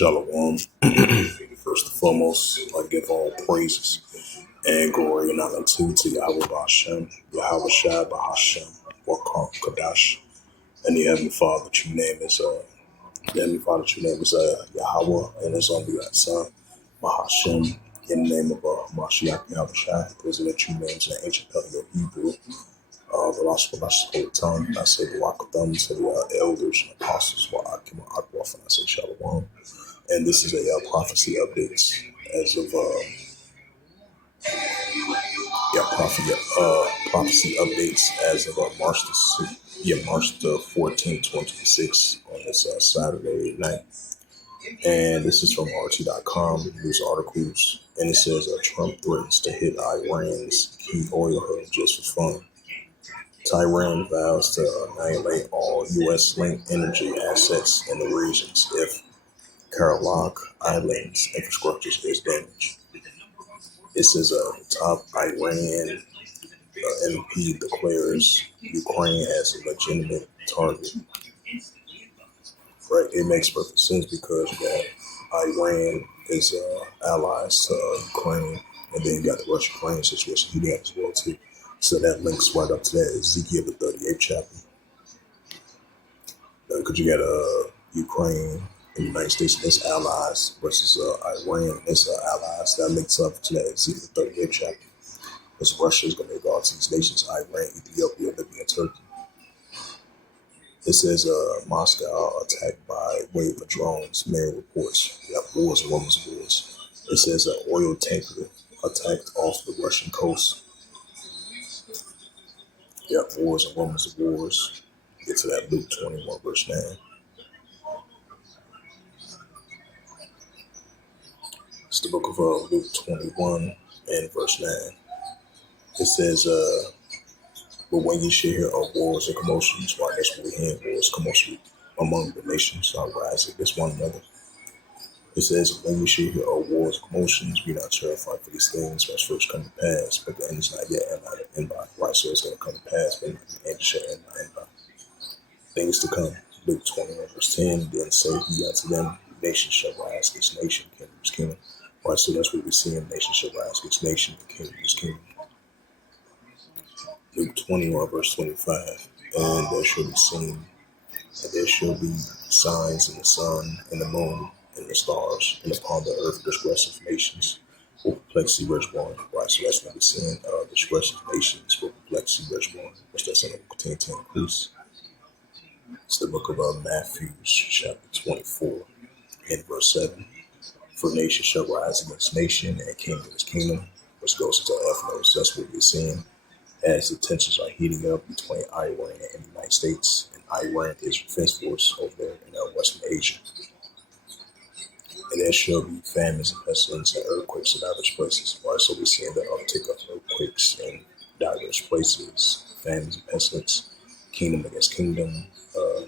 Shalom. First and foremost, I give all praises and glory and honor to Yahweh Hashem, Yahweh Shai Bahashem, Wakam Kadash, and the Heavenly Father. True name is Yahweh, and His only Son, Bahashem. In the name of Mashiach Yahweh Shai, those are the true names in the ancient Paleo Hebrew. The last holy tongue, I say the Wakatham to the elders and apostles, Wa'akim Akwaf, and I say Shalom. And this is a prophecy updates as of prophecy updates as of March the 14th, 2026 on this Saturday night. And this is from RT.com news articles, and it says Trump threatens to hit Iran's key oil hub just for fun. Tehran vows to annihilate all U.S.-linked energy assets in the regions if Karabakh Island's infrastructure is damaged. It says top Iran MP declares Ukraine as a legitimate target. Right, it makes perfect sense because you got Iran is allies to Ukraine, and then you got the Russia-Ukraine situation heating up as well too. So that links right up to that Ezekiel the 38th chapter. Because you got Ukraine and the United States and its allies versus Iran and its allies. That links up to that Ezekiel the 38th chapter. Because Russia is going to regard to these nations: Iran, Ethiopia, Libya, and Turkey. It says Moscow attacked by wave of drones. Mayor reports. You got wars and rumors of wars. It says an oil tanker attacked off the Russian coast. You got wars and rumors of wars. Get to that Luke 21 verse 9. It's the book of Luke 21 and verse 9. It says, but when you shall hear of wars and commotions, why that's what we hear, wars, commotion among the nations are rising against one another. It says, when you shall hear of wars and commotions, be not terrified for these things which first come to pass, but the end is not yet and by. Right, so it's going to come to pass, but the end shall end by. Things to come. Luke 21 verse 10, then say he unto them, nation shall rise against nation, kingdom against kingdom. Right, so that's what we're seeing, nation shall rise against nation, and kingdom against kingdom. Luke 21 verse 25, and there shall be signs in the sun, and the moon, and the stars, and upon the earth disgressive nations will perplex verse 1. Right, so that's what we're seeing, disgressive nations will perplex verse 1, which that's going to continue to increase. It's the book of Matthew, chapter 24, and verse 7. For nation shall rise against nation, and kingdom against kingdom, which goes into ethnos. That's what we're seeing as the tensions are heating up between Iran and the United States. And Iran is defense force over there in Western Asia. And there shall be famines and pestilence and earthquakes in diverse places. Right, so we're seeing the uptick of earthquakes in diverse places, famines and pestilence, kingdom against kingdom,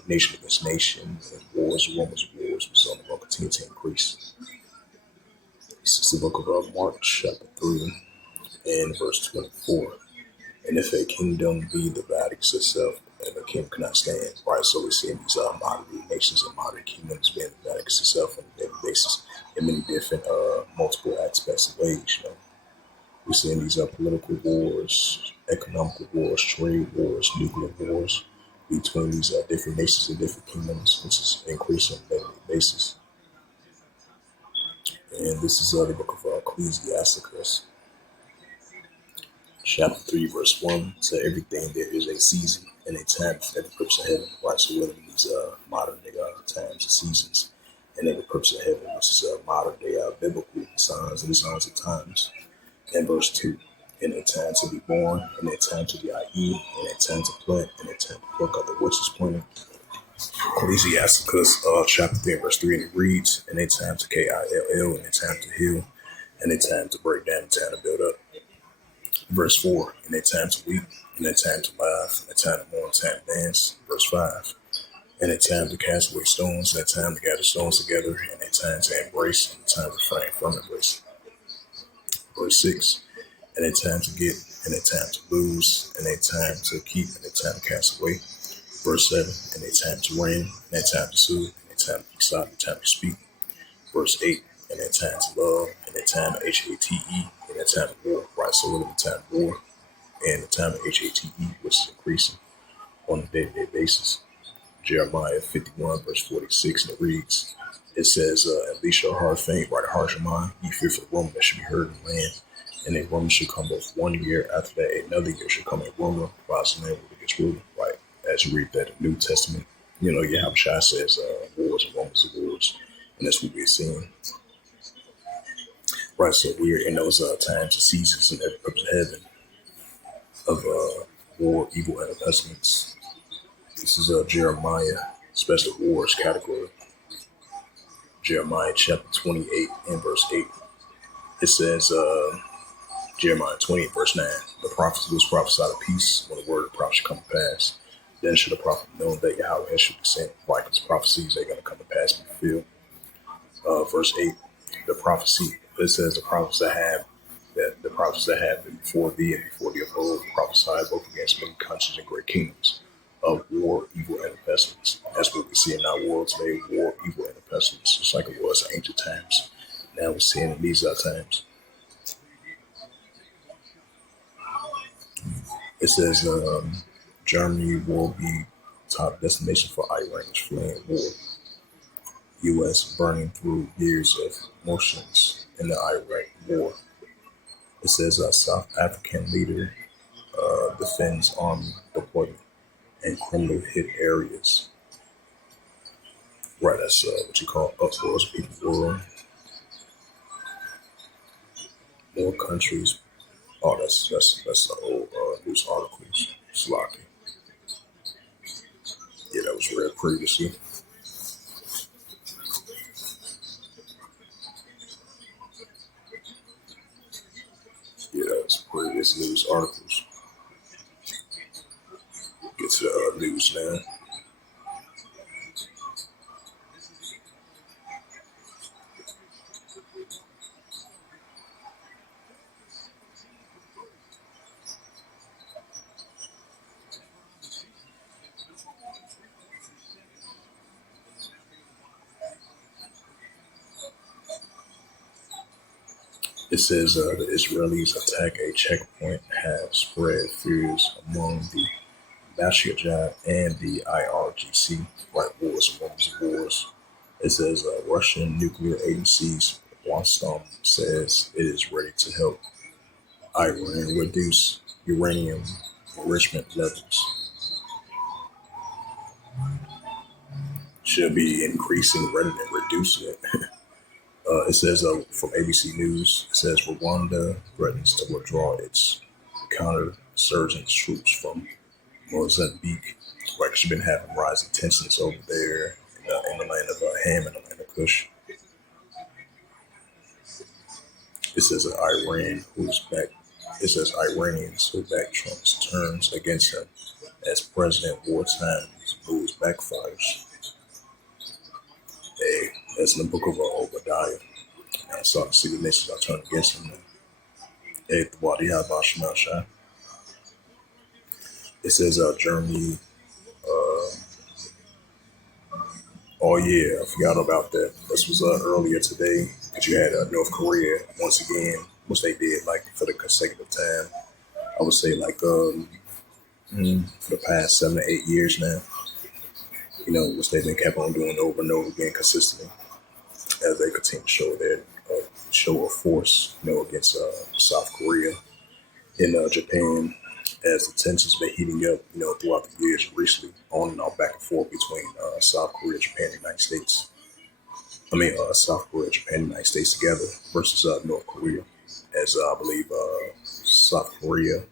nation against nation, and wars, rumors of wars, which is only going to continue to increase. This is the book of Mark, chapter 3, and verse 24. And if a kingdom be divided against itself, and the kingdom cannot stand. Right, so we're seeing these modern nations and modern kingdoms being divided against itself on a daily basis in many different, multiple aspects of ways. You know, we're seeing these political wars, economical wars, trade wars, nuclear wars between these different nations and different kingdoms, which is increasing on a daily basis. And this is the book of Ecclesiasticus, chapter 3, verse 1. So everything there is a season and a time for every purpose of heaven. Right, so we're in these modern day times and seasons and every purpose of heaven, which is modern day biblical signs and signs of times. And verse 2. In a time to be born, in a time to be IE, in a time to plant, in a time to pluck out the which is pointing. Ecclesiasticus chapter 3, verse 3, and it reads, in a time to KILL, in a time to heal, in a time to break down, in a time to build up. Verse 4, in a time to weep, in a time to laugh, in a time to mourn, in a time to dance. Verse 5, in a time to cast away stones, in a time to gather stones together, in a time to embrace, in a time to refrain from embrace. Verse 6, in a time to get, in a time to lose, in a time to keep, in a time to cast away. Verse 7, in a time to reign, in a time to sue, in a time to be silent, in a time to speak. verse 8, in that times of love, in that time of HATE, in that time of war, right? So we're in the time of war and the time of HATE, which is increasing on a day-to-day basis. Jeremiah 51, verse 46, and it reads, it says, at least your heart faint, right? Heart your mind, ye fear for the rumor that should be heard in the land. And a rumor should come both 1 year, after that another year should come a rumor, rise the land with its ruler, right? As you read that in the New Testament, Yahushua says, wars and rumors of wars. And that's what we're seeing. Right, so we're in those times and seasons in heaven of war, evil, and pestilence. This is Jeremiah, special wars category. Jeremiah chapter 28 and verse 8. It says, Jeremiah 28 verse 9, the prophets was prophesied of peace when the word of the prophet should come to pass. Then should the prophet know that Yahweh should be sent, right? Because prophecies are going to come to pass and be fulfilled. Verse 8, the prophecy, it says the prophets that have been before thee and before thee of old prophesied both against many countries and great kingdoms of war, evil, and pestilence. That's what we see in our world today, war, evil, and pestilence, just like it was in ancient times. Now we're seeing in these times. It says Germany will be top destination for Iran's fleeing war. U.S. burning through years of motions in the Iraq war. It says South African leader defends army deployment in criminal hit areas. Right, that's what you call uproars, people war. More countries. Oh, that's the old news articles. Slocky. Yeah, that was read previously. Yeah, that was previous news articles. Get to the news now. It says the Israelis attack a checkpoint have spread fears among the Bashir and the IRGC, right? Wars and rumors of wars. It says Russian nuclear agencies, Rostom, says it is ready to help Iran reduce uranium enrichment levels. Should be increasing rather than reducing it. It says from ABC News, it says Rwanda threatens to withdraw its counter-insurgent troops from Mozambique. Right, she's been having rising tensions over there in the land of Ham and the land of Kush. It says Iran who's back. It says Iranians who back Trump's turns against him as president wartime moves backfires. Hey, that's in the book of Obadiah. I saw the see the nations are turned against him. Hey, the body have Shah. It says Germany. Oh yeah, I forgot about that. This was earlier today. But you had North Korea once again, which they did like for the consecutive time. I would say like for the past 7 to 8 years now. Which they've been kept on doing over and over again consistently as they continue to show their show of force, against South Korea and Japan, as the tensions been heating up, throughout the years recently, on and off, back and forth between South Korea, Japan, and the United States. South Korea, Japan, and the United States together versus North Korea, as I believe South Korea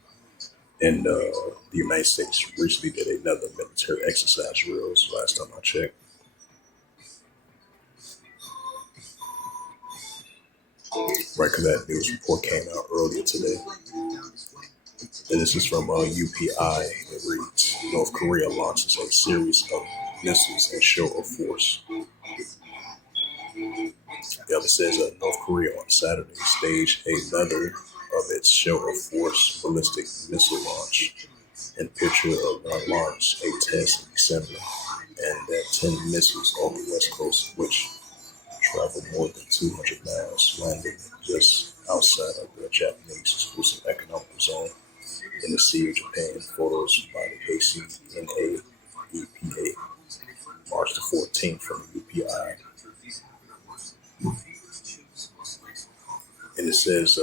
and the United States recently did another military exercise drills last time I checked. Right, because that news report came out earlier today. And this is from UPI. It reads, North Korea launches a series of missiles and show of force. The other says North Korea on Saturday staged another of its show of force ballistic missile launch. And picture of one launch a test in December, and that 10 missiles off the west coast, which traveled more than 200 miles, landing just outside of the Japanese exclusive economic zone in the Sea of Japan. Photos by the KCNA EPA, March the 14th from the UPI. And it says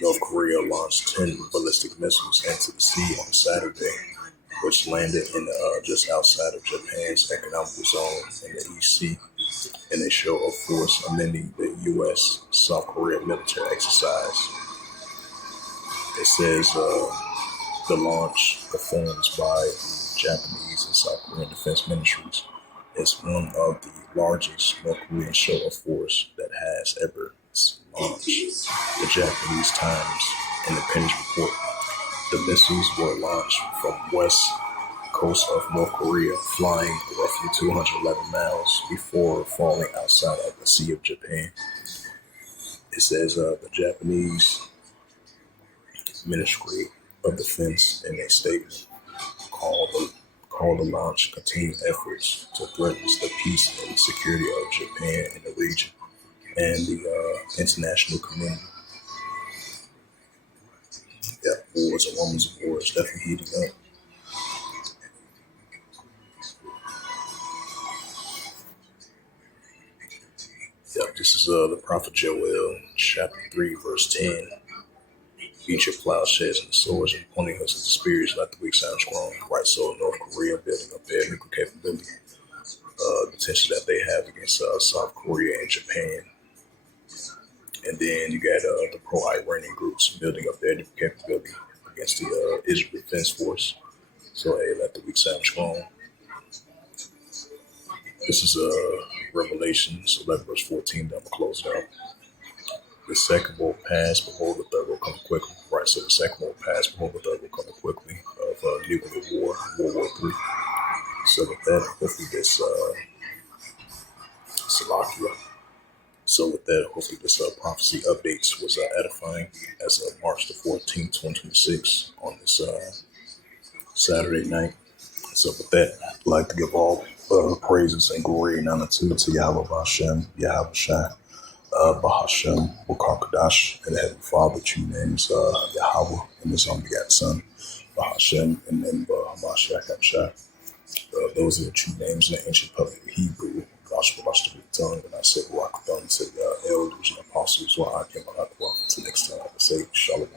North Korea launched 10 ballistic missiles into the sea on Saturday, which landed in just outside of Japan's economic zone in the EC, in a show of force amending the U.S. South Korea military exercise. It says the launch, performed by the Japanese and South Korean defense ministries, is one of the largest North Korean show of force that has ever launched. The Japanese Times Independent report. The missiles were launched from west coast of North Korea, flying roughly 211 miles before falling outside of the Sea of Japan. It says the Japanese Ministry of Defense in a statement called the launch continued efforts to threaten the peace and security of Japan in the region and the international community. Yeah, wars and rumors of war is definitely heating up. Yep, this is the prophet Joel, chapter 3, verse 10. Beat your plowshares and swords and pointing hooks into spears, let the weak sound strong. Right, so North Korea building up their nuclear capability, the tension that they have against South Korea and Japan. And then you got the pro-Iranian groups building up their nuclear capability against the Israel Defense Force. So, hey, let the weak sound strong. This is Revelation 11, verse 14. I'm going to close it out. The second will pass, behold, the third will come quickly. Right, so the second will pass, behold, the third will come quickly of nuclear war, World War III. So with that, hopefully this Salakia. So with that, hopefully this prophecy updates was edifying as of March the 14th, 2026 on this Saturday night. So with that, I'd like to give all praises and glory and honor to Yahweh Hashem, Yahweh Shai. Bahashem, Wakakadash, and the Heavenly Father, true names Yahweh and His only begotten Son, Bahashem, and then Hamashiach Abshai. Those are the true names in the ancient public Hebrew, gospel, the tongue, and I said, Rakathon to the elders and apostles, while I came out to next time, I say, Shalom.